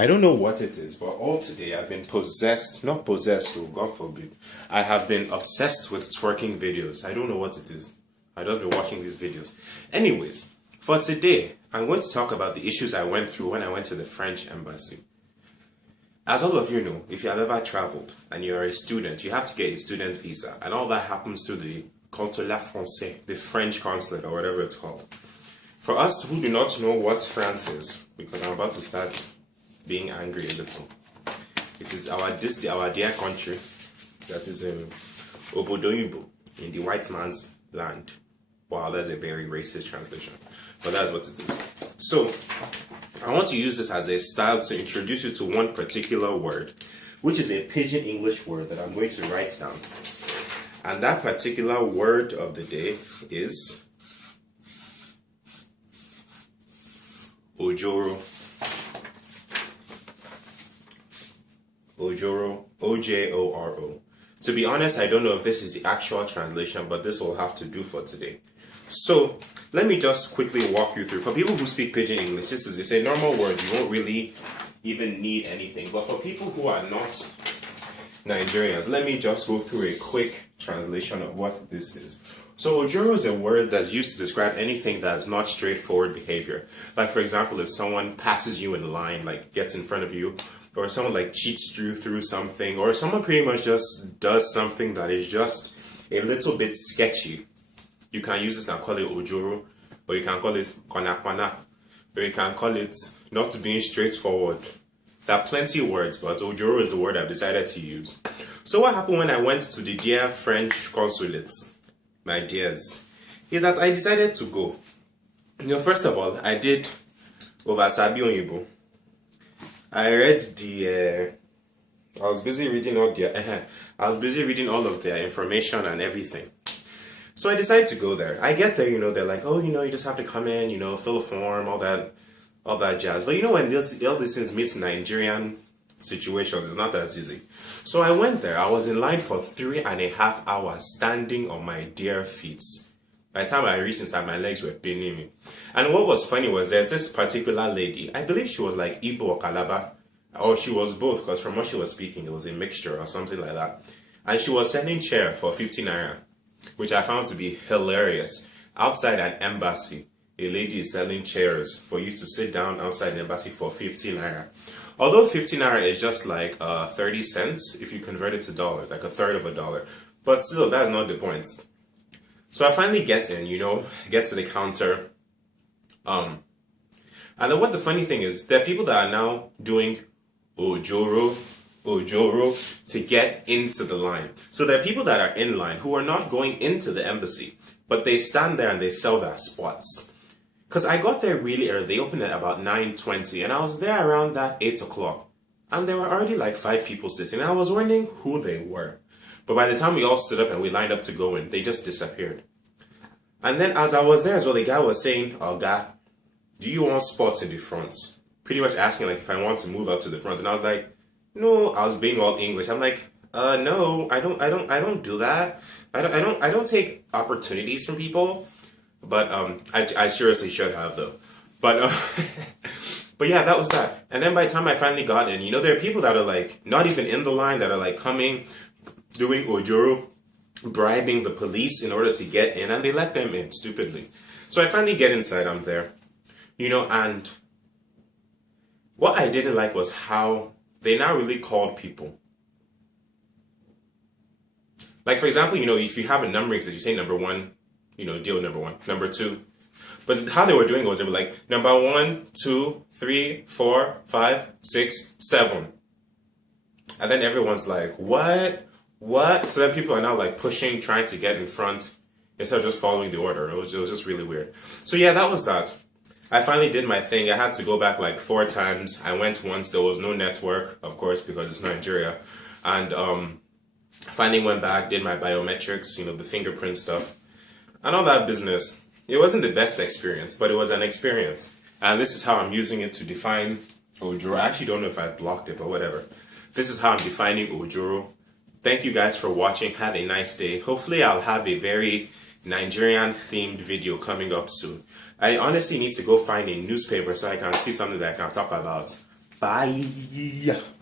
I don't know what it is, but all today I've been possessed, not possessed, oh God forbid. I have been obsessed with twerking videos. I don't know what it is. I've just been watching these videos. Anyways, for today, I'm going to talk about the issues I went through when I went to the French embassy. As all of you know, if you have ever traveled and you're a student, you have to get a student visa, and all that happens through the Consulat Français, the French consulate, or whatever it's called. For us who do not know what France is, because I'm about to start being angry a little, it is our dear country that is in Obodoyibo, in the white man's land. Wow, that's a very racist translation, but that's what it is. So, I want to use this as a style to introduce you to one particular word, which is a pidgin English word that I'm going to write down. And that particular word of the day is Ojoro. Ojoro, O-J-O-R-O. To be honest, I don't know if this is the actual translation, but this will have to do for today. So, let me just quickly walk you through. For people who speak pidgin English, this is it's a normal word. You won't really even need anything. But for people who are not Nigerians, let me just go through a quick translation of what this is. So Ojoro is a word that's used to describe anything that's not straightforward behavior. Like, for example, if someone passes you in line, like gets in front of you, or someone like cheats through something, or someone pretty much just does something that is just a little bit sketchy. You can use this and call it Ojoro, or you can call it Konakwana, or you can call it not being straightforward. There are plenty of words, but Ojoro is the word I've decided to use. So what happened when I went to the dear French consulate, my dears, is that I decided to go. First of all, I did Ovasabi Onyibo. I read I was busy reading all of their information and everything. So I decided to go there. I get there, they're like, oh, you just have to come in, fill a form, all that jazz. But when all these things meet Nigerian situations, it's not as easy. So I went there. I was in line for 3.5 hours, standing on my dear feet. By the time I reached inside, my legs were paining me. And what was funny was there's this particular lady. I believe she was like Igbo or Calabar, or she was both, because from what she was speaking, it was a mixture or something like that. And she was selling chair for 50 naira, which I found to be hilarious. Outside an embassy, a lady is selling chairs for you to sit down outside the embassy for 50 naira. Although 50 naira is just like 30 cents if you convert it to dollars, like a third of a dollar. But still, that's not the point. So I finally get in, get to the counter. And then what the funny thing is, there are people that are now doing Ojoro to get into the line. So there are people that are in line who are not going into the embassy, but they stand there and they sell their spots. Because I got there really early. They opened at about 9:20, and I was there around that 8 o'clock. And there were already like 5 people sitting. And I was wondering who they were. But by the time we all stood up and we lined up to go in, they just disappeared. And then as I was there as well, the guy was saying, Oga, do you want spots in the front? Pretty much asking like if I want to move up to the front. And I was like, no, I was being all English. I'm like, no, I don't do that. I don't take opportunities from people. But I seriously should have though. But but yeah, that was that. And then by the time I finally got in, there are people that are like not even in the line, that are like coming, doing Ojoro, bribing the police in order to get in, and they let them in stupidly. So I finally get inside. I'm there, and what I didn't like was how they now really called people. Like, for example, if you have a numbering that you say number 1, deal number 1, number 2. But how they were doing it was they were like, number 1, 2, 3, 4, 5, 6, 7. And then everyone's like, what? So then people are now like pushing, trying to get in front instead of just following the order. It was just really weird. So yeah, that was that. I finally did my thing. I had to go back like 4 times. I went once. There was no network, of course, because it's Nigeria. And finally went back, did my biometrics, the fingerprint stuff, and all that business. It wasn't the best experience, but it was an experience. And this is how I'm using it to define Ojoro. I actually don't know if I blocked it, but whatever. This is how I'm defining Ojoro. Thank you guys for watching. Have a nice day. Hopefully I'll have a very Nigerian themed video coming up soon. I honestly need to go find a newspaper so I can see something that I can talk about. Bye.